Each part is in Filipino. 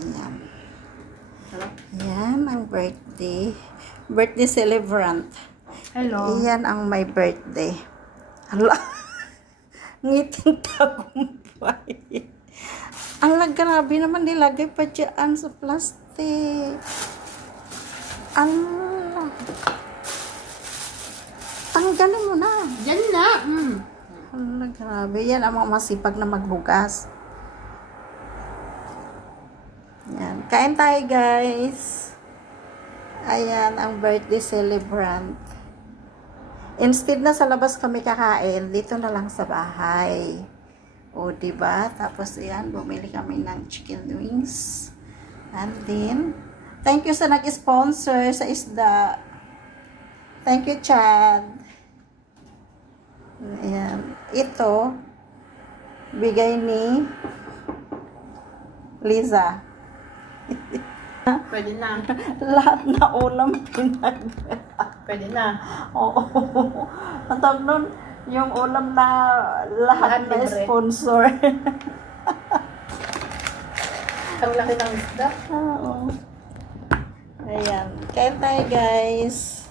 Ayan. Ayan ang birthday. Birthday celebrant. Hello. Iyan ang my birthday. Hala. Ngiting tagumpay. Ang grabe naman nilagay pa dyan sa plastic. Allah. Tanggalin mo na. Diyan na. Hala, grabe. Yan ang mga masipag na magbugas. Yan. Kain tayo, guys. Ayan, ang birthday celebrant. Instead na sa labas kami kakain, dito na lang sa bahay. O, diba? Tapos, ayan, bumili kami ng chicken wings. And then, thank you sa nag-sponsor sa isda. Thank you, Chad. Ayan. Ito, bigay ni Liza. Pwede na. Lahat na ulam pinag. Pwede na. Oo. Ang tawag nun, yung ulam na lahat na libre. sponsor. Ang laki ng isda. Oo. Ayan. Kain tayo, guys.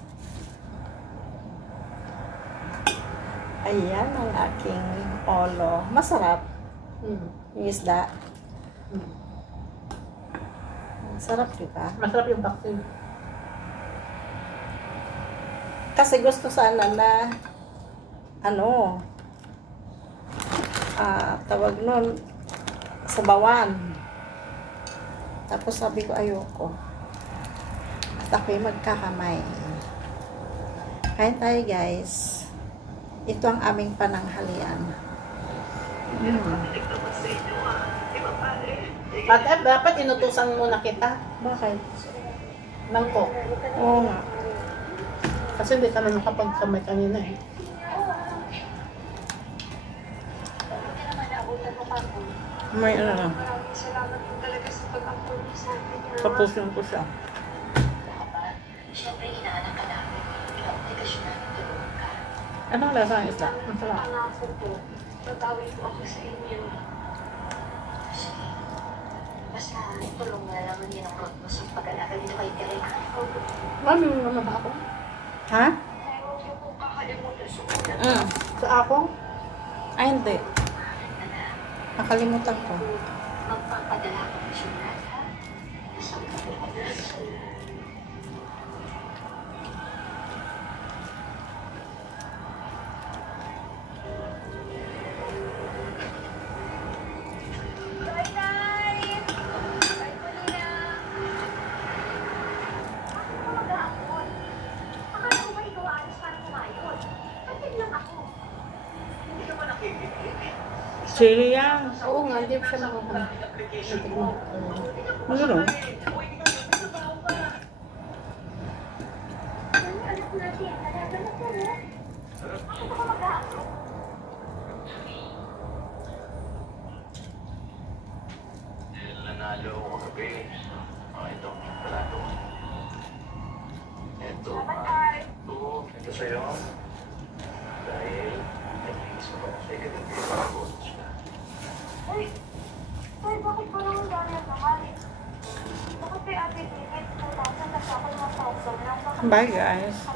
Ayan ang aking polo. Masarap. Yung isda. Sarap, diba? Masarap yung vaccine. Kasi gusto sana na tawag nun sabawan. Tapos sabi ko ayoko. At ako'y magkakamay. Kain tayo, guys. Ito ang aming pananghalian. At dapat inutusan muna kita. Bakit? Ng cook. Oo nga. Kasi hindi ka na nakapagkamay kanina eh. May lang. Tapusin ko siya. Anong lasa ng isda? Masarap. Tatawin po ako sa inyo. Basta tulong na naman din ang road mo sa pag-alaga dito kay Derek. Mami mo naman ba ako? Ha? Huwag niyo po kakalimutan sumunod. Sa ako? Ay, hindi. Nakalimutan ko. Magpapadala ko ng sumunod, ha? Chili yan. Oo nga, hindi siya nakakama. Ano? Nanalo ako kagabi. Ito, palato. Ito sa'yo. Dahil, nag-iis ko pa sa'yo kagabi para bonus ka. Ay, bakit ba naman dami ang naman? Bakit kay Ate David 2,000 at ako 1,000 lang? Bye, guys.